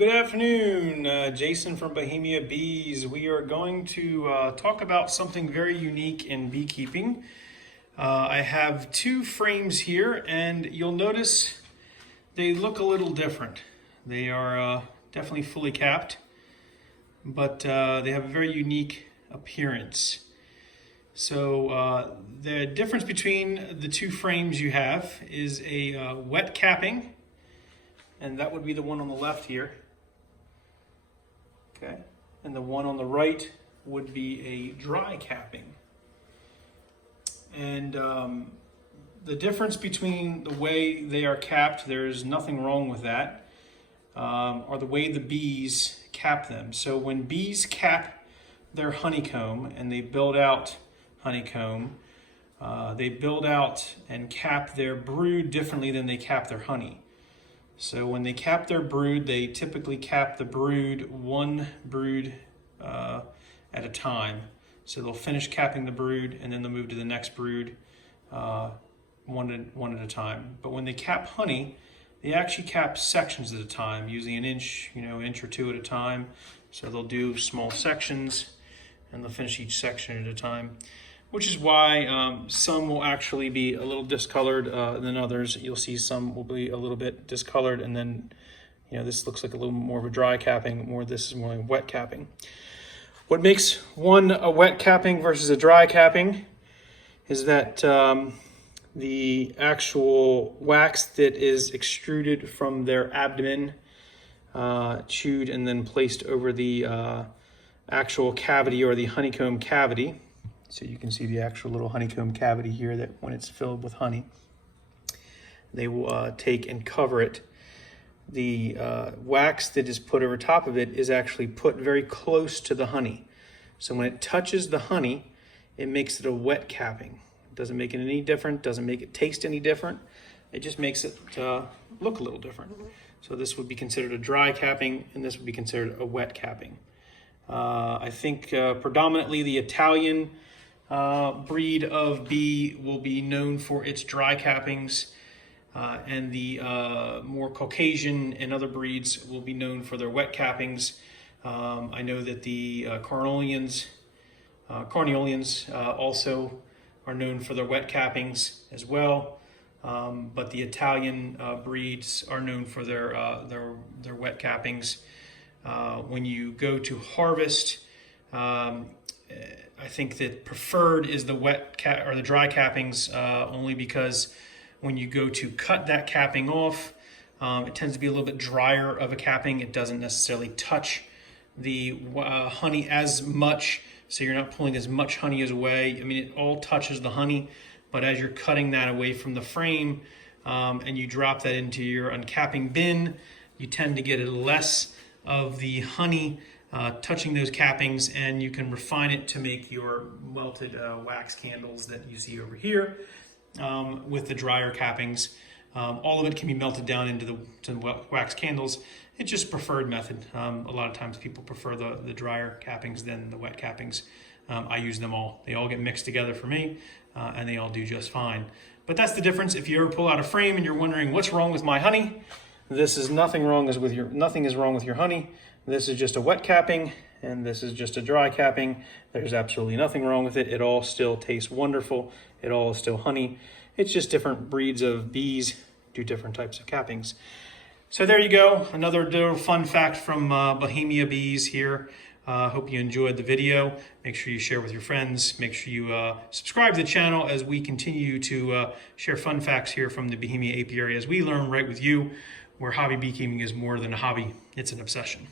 Good afternoon, Jason from Bohemia Bees. We are going to talk about something very unique in beekeeping. I have two frames here, and you'll notice they look a little different. They are definitely fully capped, but they have a very unique appearance. So the difference between the two frames you have is a wet capping, and that would be the one on the left here. Okay, and the one on the right would be a dry capping. And the difference between the way they are capped, there's nothing wrong with that, or the way the bees cap them. So when bees cap their honeycomb and they build out honeycomb, they build out and cap their brood differently than they cap their honey. So when they cap their brood, they typically cap the brood one brood at a time. So they'll finish capping the brood and then they'll move to the next brood one at a time. But when they cap honey, they actually cap sections at a time, using an inch, inch or two at a time. So they'll do small sections and they'll finish each section at a time, which is why some will actually be a little discolored than others. You'll see some will be a little bit discolored, and then this looks like a little more of a dry capping, this is more like a wet capping. What makes one a wet capping versus a dry capping is that the actual wax that is extruded from their abdomen, chewed and then placed over the actual cavity or the honeycomb cavity. So you can see the actual little honeycomb cavity here that when it's filled with honey, they will take and cover it. The wax that is put over top of it is actually put very close to the honey. So when it touches the honey, it makes it a wet capping. It doesn't make it any different, doesn't make it taste any different. It just makes it look a little different. So this would be considered a dry capping, and this would be considered a wet capping. I think predominantly the Italian breed of bee will be known for its dry cappings, and the more Caucasian and other breeds will be known for their wet cappings. I know that the Carniolans also are known for their wet cappings as well, but the Italian breeds are known for their wet cappings. When you go to harvest, I think that preferred is the or the dry cappings, only because when you go to cut that capping off, it tends to be a little bit drier of a capping. It doesn't necessarily touch the honey as much, so you're not pulling as much honey as away. I mean, it all touches the honey, but as you're cutting that away from the frame and you drop that into your uncapping bin, you tend to get less of the honey touching those cappings, and you can refine it to make your melted wax candles that you see over here with the drier cappings. All of it can be melted down into the wax candles. It's just preferred method. A lot of times people prefer the drier cappings than the wet cappings. I use them all. They all get mixed together for me, and they all do just fine. But that's the difference. If you ever pull out a frame and you're wondering what's wrong with my honey, this is nothing is wrong with your honey. This is just a wet capping, and this is just a dry capping. There's absolutely nothing wrong with it. It all still tastes wonderful. It all is still honey. It's just different breeds of bees do different types of cappings. So there you go. Another little fun fact from Bohemia Bees here. Hope you enjoyed the video. Make sure you share with your friends. Make sure you subscribe to the channel as we continue to share fun facts here from the Bohemia Apiary as we learn right with you, where hobby beekeeping is more than a hobby, it's an obsession.